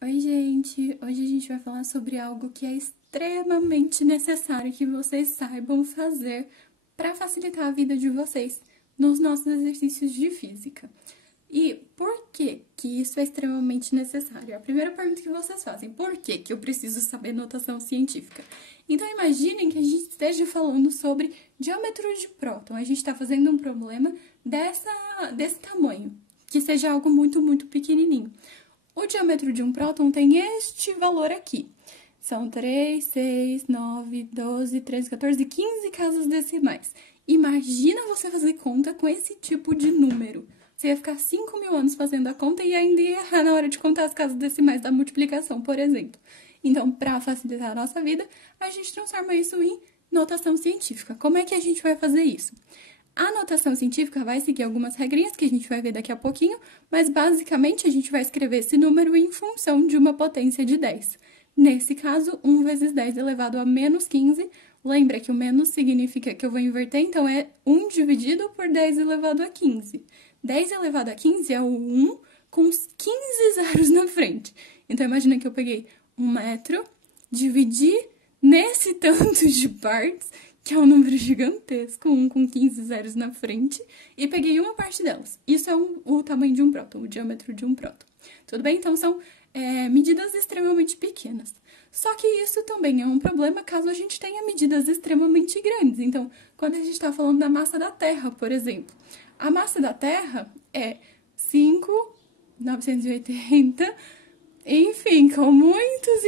Oi, gente! Hoje a gente vai falar sobre algo que é extremamente necessário que vocês saibam fazer para facilitar a vida de vocês nos nossos exercícios de física. E por que que isso é extremamente necessário? A primeira pergunta que vocês fazem, por que que eu preciso saber notação científica? Então imaginem que a gente esteja falando sobre diâmetro de próton. A gente está fazendo um problema desse tamanho, que seja algo muito pequenininho. O diâmetro de um próton tem este valor aqui. São 3, 6, 9, 12, 13, 14, 15 casas decimais. Imagina você fazer conta com esse tipo de número. Você ia ficar 5.000 anos fazendo a conta e ainda ia errar na hora de contar as casas decimais da multiplicação, por exemplo. Então, para facilitar a nossa vida, a gente transforma isso em notação científica. Como é que a gente vai fazer isso? A notação científica vai seguir algumas regrinhas que a gente vai ver daqui a pouquinho, mas basicamente a gente vai escrever esse número em função de uma potência de 10. Nesse caso, 1 vezes 10 elevado a menos 15. Lembra que o menos significa que eu vou inverter, então é 1 dividido por 10 elevado a 15. 10 elevado a 15 é o 1 com os 15 zeros na frente. Então, imagina que eu peguei 1 metro, dividi nesse tanto de partes, que é um número gigantesco, 1 com 15 zeros na frente, e peguei uma parte delas. Isso é o tamanho de um próton, o diâmetro de um próton. Tudo bem? Então, são medidas extremamente pequenas. Só que isso também é um problema caso a gente tenha medidas extremamente grandes. Então, quando a gente está falando da massa da Terra, por exemplo, a massa da Terra é 5.980, enfim, com muitos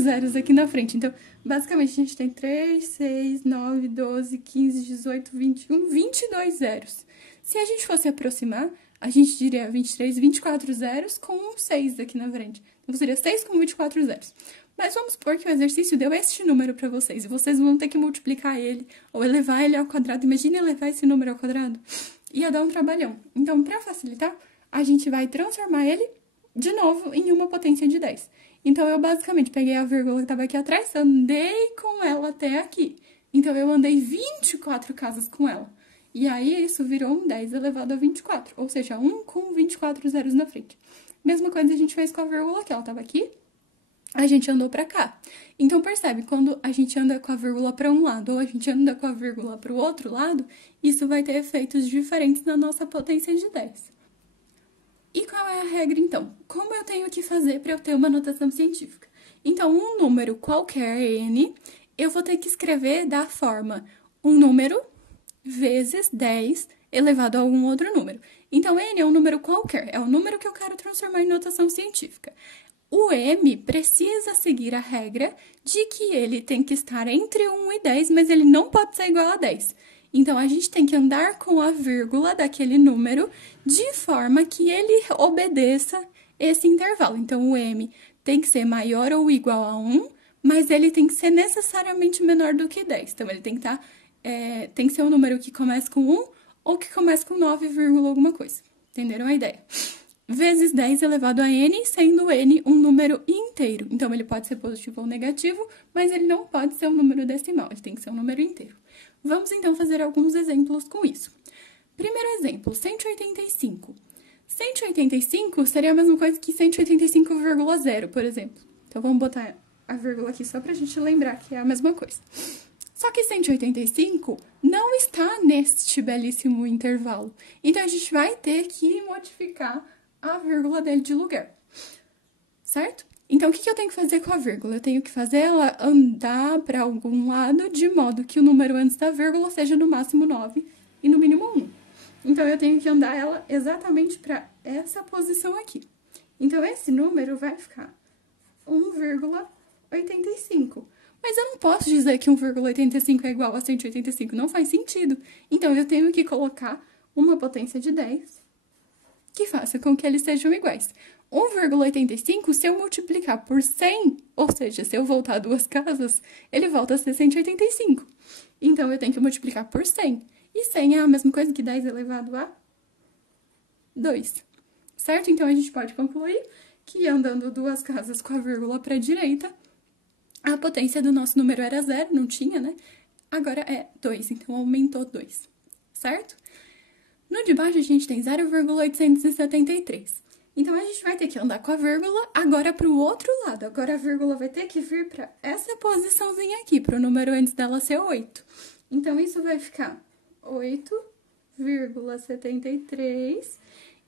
zeros aqui na frente. Então, basicamente, a gente tem 3, 6, 9, 12, 15, 18, 21, 22 zeros. Se a gente fosse aproximar, a gente diria 23, 24 zeros com um 6 aqui na frente. Então, seria 6 com 24 zeros. Mas vamos supor que o exercício deu este número para vocês, e vocês vão ter que multiplicar ele, ou elevar ele ao quadrado. Imagina elevar esse número ao quadrado. Ia dar um trabalhão. Então, para facilitar, a gente vai transformar ele, de novo, em uma potência de 10. Então, eu basicamente peguei a vírgula que estava aqui atrás, andei com ela até aqui. Então, eu andei 24 casas com ela. E aí, isso virou um 10 elevado a 24, ou seja, 1 com 24 zeros na frente. Mesma coisa a gente fez com a vírgula, que ela estava aqui, a gente andou para cá. Então, percebe, quando a gente anda com a vírgula para um lado ou a gente anda com a vírgula para o outro lado, isso vai ter efeitos diferentes na nossa potência de 10. E qual é a regra, então? Como eu tenho que fazer para eu ter uma notação científica? Então, um número qualquer, n, eu vou ter que escrever da forma um número vezes 10 elevado a algum outro número. Então, n é um número qualquer, é o número que eu quero transformar em notação científica. O m precisa seguir a regra de que ele tem que estar entre 1 e 10, mas ele não pode ser igual a 10. Então, a gente tem que andar com a vírgula daquele número de forma que ele obedeça esse intervalo. Então, o m tem que ser maior ou igual a 1, mas ele tem que ser necessariamente menor do que 10. Então, ele tem que tem que ser um número que comece com 1 ou que comece com 9, alguma coisa. Entenderam a ideia? Vezes 10 elevado a n, sendo n um número inteiro. Então, ele pode ser positivo ou negativo, mas ele não pode ser um número decimal, ele tem que ser um número inteiro. Vamos, então, fazer alguns exemplos com isso. Primeiro exemplo, 185. 185 seria a mesma coisa que 185,0, por exemplo. Então, vamos botar a vírgula aqui só pra gente lembrar que é a mesma coisa. Só que 185 não está neste belíssimo intervalo. Então, a gente vai ter que modificar a vírgula dele de lugar, certo? Então, o que eu tenho que fazer com a vírgula? Eu tenho que fazer ela andar para algum lado, de modo que o número antes da vírgula seja no máximo 9 e no mínimo 1. Então, eu tenho que andar ela exatamente para essa posição aqui. Então, esse número vai ficar 1,85. Mas eu não posso dizer que 1,85 é igual a 185, não faz sentido. Então, eu tenho que colocar uma potência de 10 que faça com que eles sejam iguais. 1,85, se eu multiplicar por 100, ou seja, se eu voltar 2 casas, ele volta a ser 185. Então, eu tenho que multiplicar por 100. E 100 é a mesma coisa que 10 elevado a 2. Certo? Então, a gente pode concluir que andando 2 casas com a vírgula para a direita, a potência do nosso número era 0, não tinha, né? Agora é 2, então aumentou 2, certo? No de baixo, a gente tem 0,873. Então, a gente vai ter que andar com a vírgula agora para o outro lado. Agora, a vírgula vai ter que vir para essa posiçãozinha aqui, para o número antes dela ser 8. Então, isso vai ficar 8,73.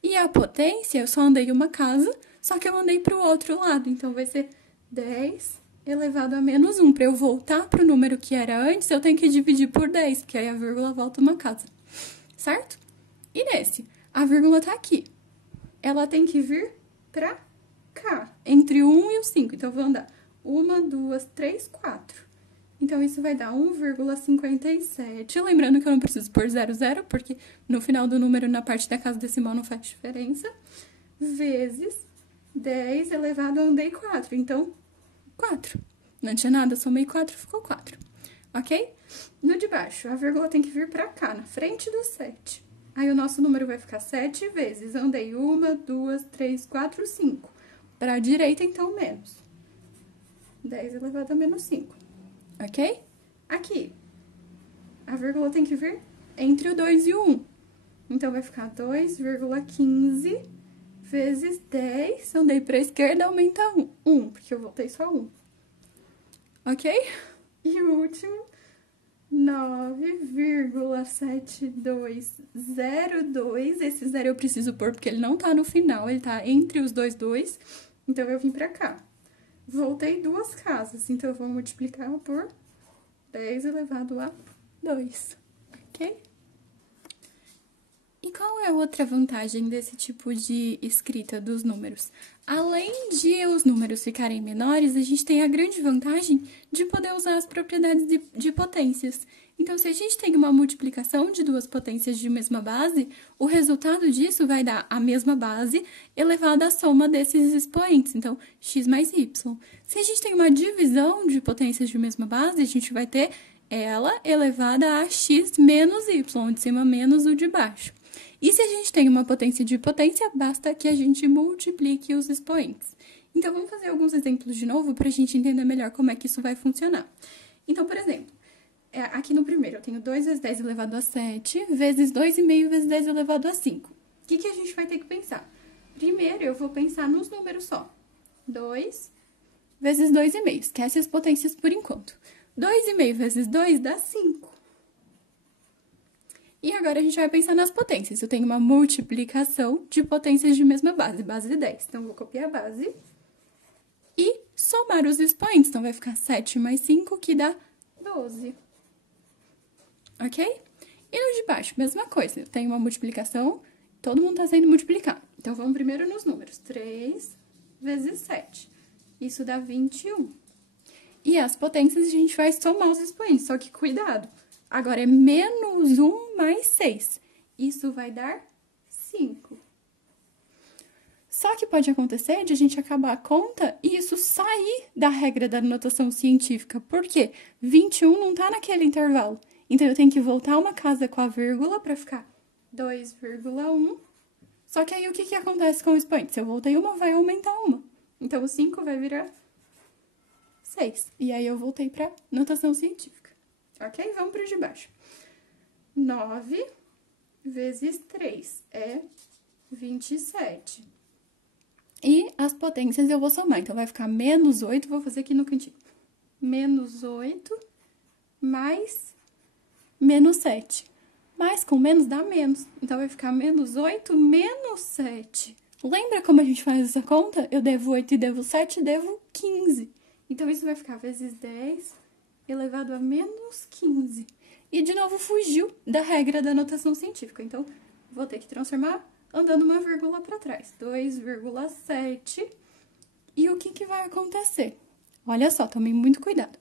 E a potência, eu só andei uma casa, só que eu andei para o outro lado. Então, vai ser 10 elevado a menos 1. Para eu voltar para o número que era antes, eu tenho que dividir por 10, porque aí a vírgula volta uma casa. Certo? E nesse, a vírgula tá aqui. Ela tem que vir pra cá, entre o 1 e o 5. Então, eu vou andar 1, 2, 3, 4. Então, isso vai dar 1,57. Lembrando que eu não preciso pôr 00, porque no final do número, na parte da casa decimal, não faz diferença. Vezes 10 elevado a andei 4. Então, 4. Não tinha nada, somei 4, ficou 4. Ok? No de baixo, a vírgula tem que vir pra cá, na frente do 7. Aí, o nosso número vai ficar 7 vezes. Andei 1, 2, 3, 4, 5. Para a direita, então, menos. 10 elevado a menos 5. Ok? Aqui, a vírgula tem que vir entre o 2 e o 1. Então, vai ficar 2,15 vezes 10. Andei para a esquerda, aumenta 1, porque eu voltei só 1. Ok? E o último, 9,7202. Esse zero eu preciso pôr porque ele não tá no final, ele tá entre os dois. Então, eu vim pra cá. Voltei 2 casas, então eu vou multiplicar por 10 elevado a 2, ok? E qual é a outra vantagem desse tipo de escrita dos números? Além de os números ficarem menores, a gente tem a grande vantagem de poder usar as propriedades de potências. Então, se a gente tem uma multiplicação de duas potências de mesma base, o resultado disso vai dar a mesma base elevada à soma desses expoentes. Então, x mais y. Se a gente tem uma divisão de potências de mesma base, a gente vai ter ela elevada a x menos y, o de cima menos o de baixo. E se a gente tem uma potência de potência, basta que a gente multiplique os expoentes. Então, vamos fazer alguns exemplos de novo para a gente entender melhor como é que isso vai funcionar. Então, por exemplo, aqui no primeiro, eu tenho 2 vezes 10 elevado a 7, vezes 2,5 vezes 10 elevado a 5. O que a gente vai ter que pensar? Primeiro, eu vou pensar nos números só. 2 vezes 2,5, esquece as potências por enquanto. 2,5 vezes 2 dá 5. E agora a gente vai pensar nas potências. Eu tenho uma multiplicação de potências de mesma base, base de 10. Então, eu vou copiar a base e somar os expoentes. Então, vai ficar 7 mais 5, que dá 12. Ok? E no de baixo, mesma coisa. Eu tenho uma multiplicação, todo mundo está sendo multiplicado. Então, vamos primeiro nos números. 3 vezes 7. Isso dá 21. E as potências a gente vai somar os expoentes, só que cuidado. Agora, é menos 1 mais 6. Isso vai dar 5. Só que pode acontecer de a gente acabar a conta e isso sair da regra da notação científica. Por quê? 21 não está naquele intervalo. Então, eu tenho que voltar uma casa com a vírgula para ficar 2,1. Só que aí, o que acontece com o expoente? Se eu voltei uma, vai aumentar uma. Então, o 5 vai virar 6. E aí, eu voltei para notação científica. Ok? Vamos para o de baixo. 9 vezes 3 é 27. E as potências eu vou somar. Então, vai ficar menos 8, vou fazer aqui no cantinho. Menos 8 mais menos 7. Mais com menos dá menos. Então, vai ficar menos 8 menos 7. Lembra como a gente faz essa conta? Eu devo 8 e devo 7, devo 15. Então, isso vai ficar vezes 10 elevado a menos 15. E, de novo, fugiu da regra da notação científica. Então, vou ter que transformar andando uma vírgula para trás. 2,7. E o que vai acontecer? Olha só, tomem muito cuidado.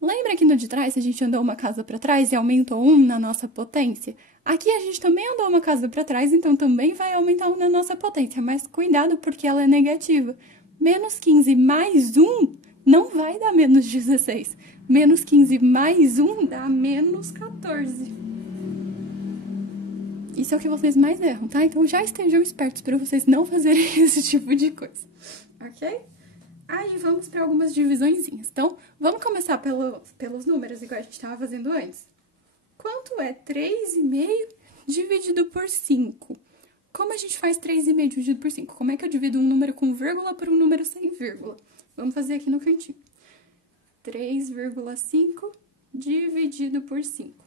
Lembra que no de trás a gente andou uma casa para trás e aumentou 1 na nossa potência? Aqui a gente também andou uma casa para trás, então também vai aumentar 1 na nossa potência. Mas cuidado porque ela é negativa. Menos 15 mais 1 não vai dar menos 16. Menos 15 mais 1 dá menos 14. Isso é o que vocês mais erram, tá? Então, já estejam espertos para vocês não fazerem esse tipo de coisa, ok? Aí, vamos para algumas divisõezinhas. Então, vamos começar pelos números, igual a gente estava fazendo antes. Quanto é 3,5 dividido por 5? como a gente faz 3,5 dividido por 5? Como é que eu divido um número com vírgula por um número sem vírgula? Vamos fazer aqui no cantinho. 3,5 dividido por 5.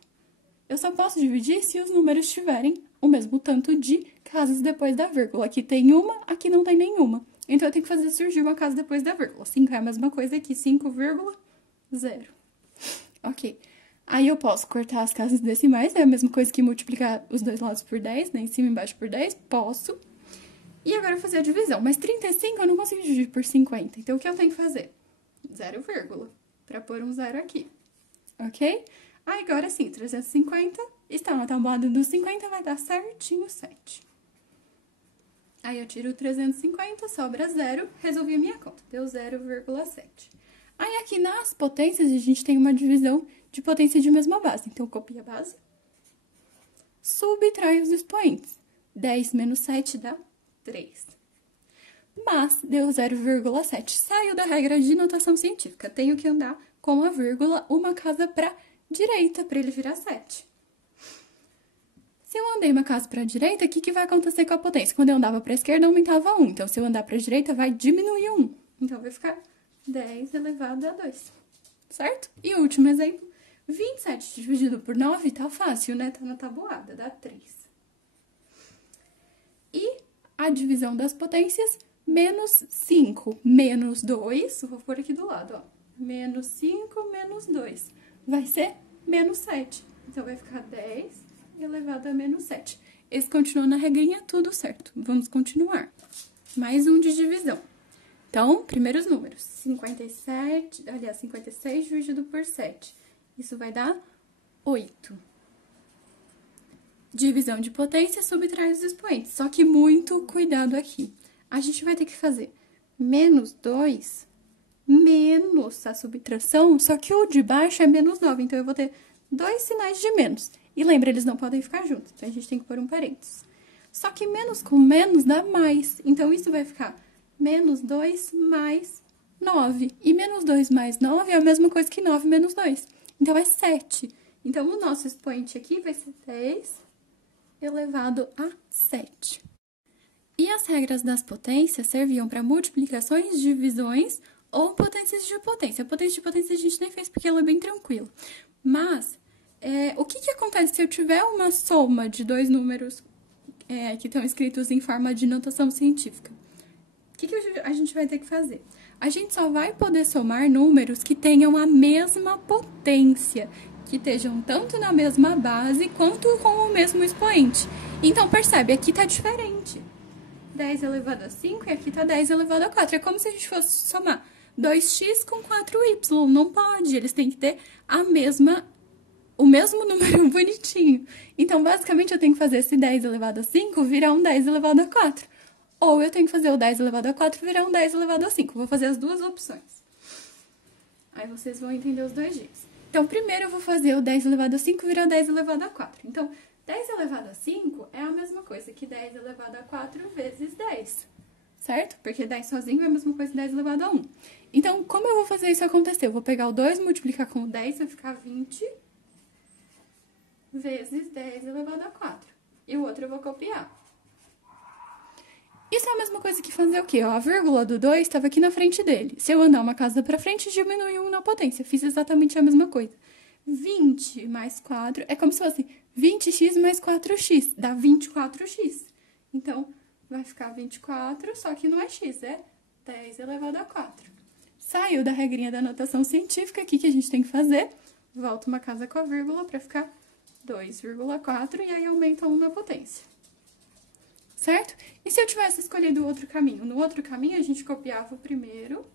Eu só posso dividir se os números tiverem o mesmo tanto de casas depois da vírgula. Aqui tem uma, aqui não tem nenhuma. Então, eu tenho que fazer surgir uma casa depois da vírgula. 5 é a mesma coisa aqui, 5,0. Ok. Aí, eu posso cortar as casas decimais, é a mesma coisa que multiplicar os dois lados por 10, né? Em cima e embaixo por 10, posso. E agora, eu vou fazer a divisão. Mas 35 eu não consigo dividir por 50. Então, o que eu tenho que fazer? 0, para pôr um 0 aqui. Ok? Aí, agora sim, 350 está na tabuada dos 50, vai dar certinho 7. Aí, eu tiro o 350, sobra 0, resolvi a minha conta, deu 0,7. Aí, aqui nas potências, a gente tem uma divisão de potência de mesma base. Então, copia a base, subtrai os expoentes. 10 menos 7 dá 3. Mas, deu 0,7. Saiu da regra de notação científica. Tenho que andar com a vírgula uma casa para direita, para ele virar 7. Se eu andei uma casa para a direita, o que vai acontecer com a potência? Quando eu andava para a esquerda, aumentava 1. Então, se eu andar para a direita, vai diminuir 1. Então, vai ficar 10 elevado a 2. Certo? E o último exemplo, 27 dividido por 9 tá fácil, né? Tá na tabuada, dá 3. E a divisão das potências, menos 5 menos 2, vou pôr aqui do lado, ó. Menos 5 menos 2 vai ser menos 7. Então, vai ficar 10 elevado a menos 7. Esse continua na regrinha, tudo certo. Vamos continuar. Mais um de divisão. Então, primeiros números. 56 dividido por 7. Isso vai dar 8. Divisão de potência, subtrai os expoentes. Só que muito cuidado aqui. A gente vai ter que fazer menos 2 menos a subtração, só que o de baixo é menos 9. Então, eu vou ter 2 sinais de menos. E lembra, eles não podem ficar juntos. Então, a gente tem que pôr um parênteses. Só que menos com menos dá mais. Então, isso vai ficar menos 2 mais 9. E menos 2 mais 9 é a mesma coisa que 9 menos 2. Então, é 7. Então, o nosso expoente aqui vai ser 10 elevado a 7. E as regras das potências serviam para multiplicações, divisões ou potências de potência. A potência de potência a gente nem fez porque ela é bem tranquila. Mas, o que acontece se eu tiver uma soma de dois números que estão escritos em forma de notação científica? O que a gente vai ter que fazer? A gente só vai poder somar números que tenham a mesma potência, que estejam tanto na mesma base quanto com o mesmo expoente. Então, percebe, aqui tá diferente. 10 elevado a 5 e aqui tá 10 elevado a 4. É como se a gente fosse somar 2x com 4y. Não pode, eles têm que ter o mesmo número bonitinho. Então, basicamente, eu tenho que fazer esse 10 elevado a 5 virar um 10 elevado a 4. Ou eu tenho que fazer o 10 elevado a 4 virar um 10 elevado a 5. Vou fazer as duas opções. Aí, vocês vão entender os dois jeitos. Então, primeiro eu vou fazer o 10 elevado a 5 virar 10 elevado a 4. Então, 10 elevado a 5 é a mesma coisa que 10 elevado a 4 vezes 10. Certo? Porque 10 sozinho é a mesma coisa que 10 elevado a 1. Então, como eu vou fazer isso acontecer? Eu vou pegar o 2, multiplicar com o 10, vai ficar 20 vezes 10 elevado a 4. E o outro eu vou copiar. Isso é a mesma coisa que fazer o quê? Ó, a vírgula do 2 estava aqui na frente dele. Se eu andar uma casa para frente, diminui 1 na potência. Fiz exatamente a mesma coisa. 20 mais 4 é como se fosse 20x mais 4x. Dá 24x. Então, vai ficar 24, só que não é x, é 10 elevado a 4. Saiu da regrinha da notação científica, o que a gente tem que fazer? Volta uma casa com a vírgula para ficar 2,4 e aí aumenta 1 na potência. Certo? E se eu tivesse escolhido o outro caminho? No outro caminho, a gente copiava o primeiro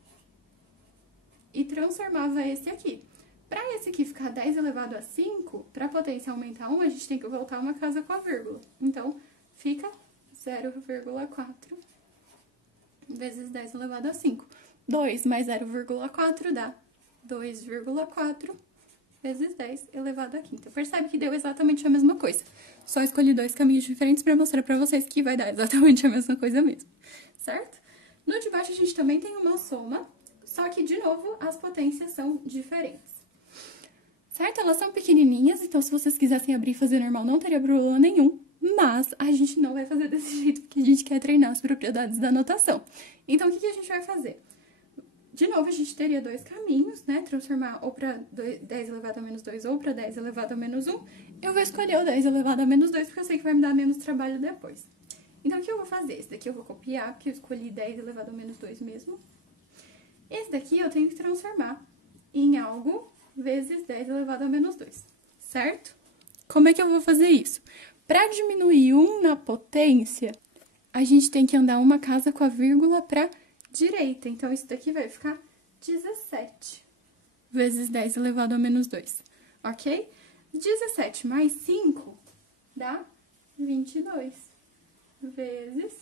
e transformava esse aqui. Para esse aqui ficar 10 elevado a 5, para a potência aumentar 1, a gente tem que voltar uma casa com a vírgula. Então, fica 0,4 vezes 10 elevado a 5. 2 mais 0,4 dá 2,4 vezes 10 elevado a quinta. Percebe que deu exatamente a mesma coisa. Só escolhi dois caminhos diferentes para mostrar para vocês que vai dar exatamente a mesma coisa mesmo. Certo? No de baixo, a gente também tem uma soma, só que, de novo, as potências são diferentes. Certo? Elas são pequenininhas, então se vocês quisessem abrir e fazer normal, não teria problema nenhum. Mas a gente não vai fazer desse jeito, porque a gente quer treinar as propriedades da notação. Então, o que a gente vai fazer? De novo, a gente teria dois caminhos, né? Transformar ou para 10 elevado a menos 2 ou para 10 elevado a menos 1. Eu vou escolher o 10 elevado a menos 2, porque eu sei que vai me dar menos trabalho depois. Então, o que eu vou fazer? Esse daqui eu vou copiar, porque eu escolhi 10 elevado a menos 2 mesmo. Esse daqui eu tenho que transformar em algo vezes 10 elevado a menos 2, certo? Como é que eu vou fazer isso? Para diminuir 1 na potência, a gente tem que andar uma casa com a vírgula para direita. Então, isso daqui vai ficar 17 vezes 10 elevado a menos 2, ok? 17 mais 5 dá 22 vezes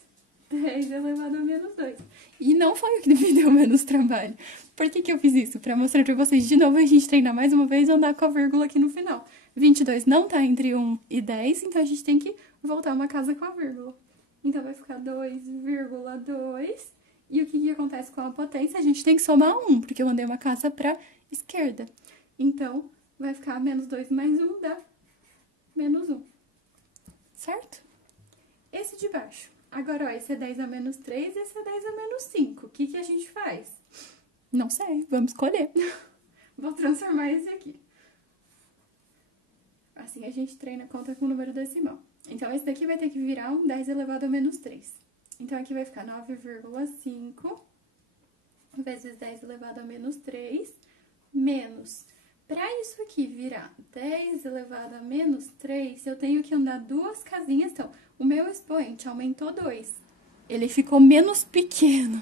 10 elevado a menos 2. E não foi o que me deu menos trabalho. Por que eu fiz isso? Para mostrar para vocês de novo, a gente treinar mais uma vez e andar com a vírgula aqui no final. 22 não tá entre 1 e 10, então a gente tem que voltar uma casa com a vírgula. Então, vai ficar 2,2. E o que acontece com a potência? A gente tem que somar 1, porque eu andei uma casa para esquerda. Então, vai ficar menos 2 mais 1 dá menos 1. Certo? Esse de baixo. Agora, ó, esse é 10 a menos 3, esse é 10 a menos 5. O que a gente faz? Não sei, vamos escolher. Vou transformar esse aqui. Assim a gente treina conta com o número decimal. Então, esse daqui vai ter que virar um 10 elevado a menos 3. Então, aqui vai ficar 9,5 vezes 10 elevado a menos 3, menos. Para isso aqui virar 10 elevado a menos 3, eu tenho que andar duas casinhas. Então, o meu expoente aumentou 2. Ele ficou menos pequeno.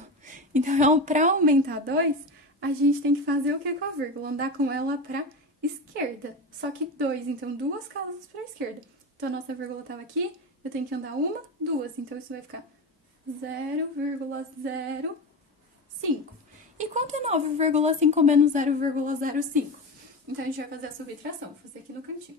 Então, para aumentar 2, a gente tem que fazer o que com a vírgula? Andar com ela para esquerda. Só que 2, então duas casas para a esquerda. Então, a nossa vírgula estava aqui, eu tenho que andar uma, duas. Então, isso vai ficar 0,05. E quanto é 9,5 menos 0,05? Então, a gente vai fazer a subtração. Vou fazer aqui no cantinho.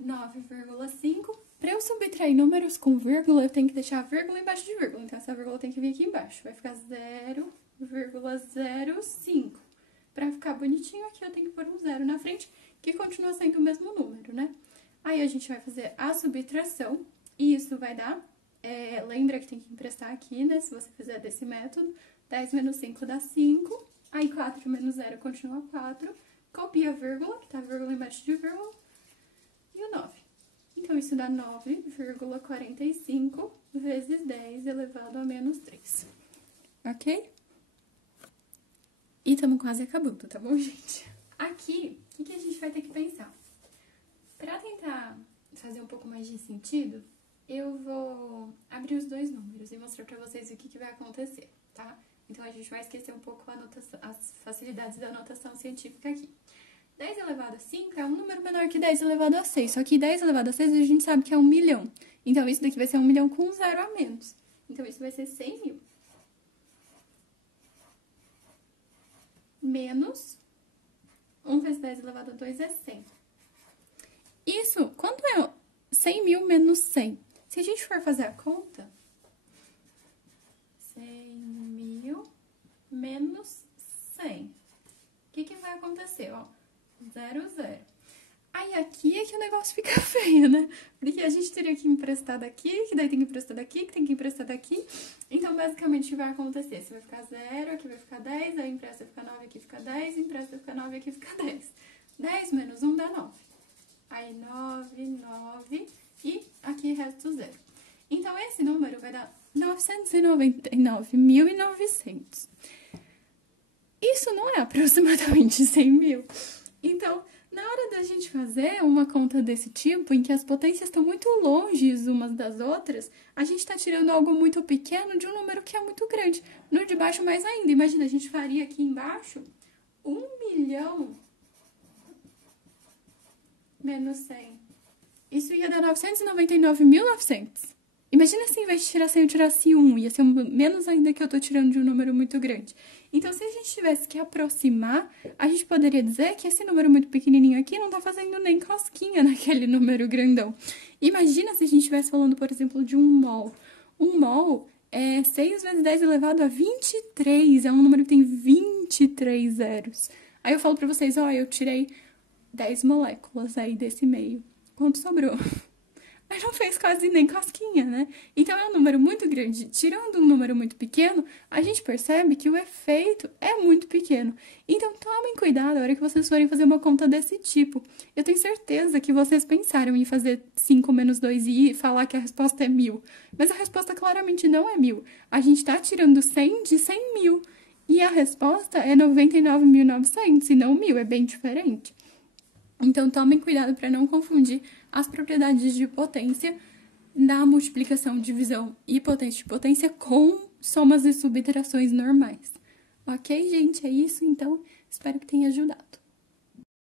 9,5. Para eu subtrair números com vírgula, eu tenho que deixar a vírgula embaixo de vírgula. Então, essa vírgula tem que vir aqui embaixo. Vai ficar 0,05. Para ficar bonitinho aqui, eu tenho que pôr um zero na frente, que continua sendo o mesmo número, né? Aí, a gente vai fazer a subtração. E isso vai dar... lembra que tem que emprestar aqui, né? Se você fizer desse método. 10 menos 5 dá 5. Aí, 4 menos 0 continua 4. Copia a vírgula, que tá a vírgula embaixo de vírgula. E o 9. Então, isso dá 9,45 vezes 10 elevado a menos 3. Ok? E estamos quase acabando, tá bom, gente? Aqui, o que a gente vai ter que pensar? Para tentar fazer um pouco mais de sentido, eu vou abrir os dois números e mostrar para vocês o que vai acontecer, tá? Então, a gente vai esquecer um pouco as facilidades da notação científica aqui. 10 elevado a 5 é um número menor que 10 elevado a 6, só que 10 elevado a 6 a gente sabe que é 1 milhão. Então, isso daqui vai ser 1 milhão com um zero a menos. Então, isso vai ser 100 mil. Menos 1 vezes 10 elevado a 2 é 100. Isso, quanto é 100 mil menos 100? Se a gente for fazer a conta, 100 mil menos 100. O que vai acontecer, ó? 0, 0. Aí, aqui é que o negócio fica feio, né? Porque a gente teria que emprestar daqui, que daí tem que emprestar daqui, que tem que emprestar daqui. Então, basicamente, o que vai acontecer? Você vai ficar 0, aqui vai ficar 10, aí empresta fica 9, aqui fica 10, empresta fica 9, aqui fica 10. 10 menos 1 dá 9. Aí, 9, 9, e aqui resta o 0. Então, esse número vai dar 999.900. Isso não é aproximadamente 100 mil. Então, na hora da gente fazer uma conta desse tipo, em que as potências estão muito longe umas das outras, a gente está tirando algo muito pequeno de um número que é muito grande. No de baixo, mais ainda. Imagina, a gente faria aqui embaixo 1 milhão menos 100. Isso ia dar 999.900. Imagina se, ao invés de tirar 100, eu tirasse 1. Ia ser menos ainda que eu tô tirando de um número muito grande. Então, se a gente tivesse que aproximar, a gente poderia dizer que esse número muito pequenininho aqui não tá fazendo nem cosquinha naquele número grandão. Imagina se a gente estivesse falando, por exemplo, de 1 mol. 1 mol é 6 vezes 10 elevado a 23. É um número que tem 23 zeros. Aí eu falo pra vocês, ó, eu tirei 10 moléculas aí desse meio. Quanto sobrou? mas não fez quase nem cosquinha, né? Então é um número muito grande. Tirando um número muito pequeno, a gente percebe que o efeito é muito pequeno. Então tomem cuidado na hora que vocês forem fazer uma conta desse tipo. Eu tenho certeza que vocês pensaram em fazer 5 menos 2 e falar que a resposta é 1000. Mas a resposta claramente não é 1000. A gente está tirando 100 de 100 mil. E a resposta é 99.900 e não 1000, é bem diferente. Então, tomem cuidado para não confundir as propriedades de potência da multiplicação, divisão e potência de potência com somas e subtrações normais. Ok, gente? É isso, então. Espero que tenha ajudado.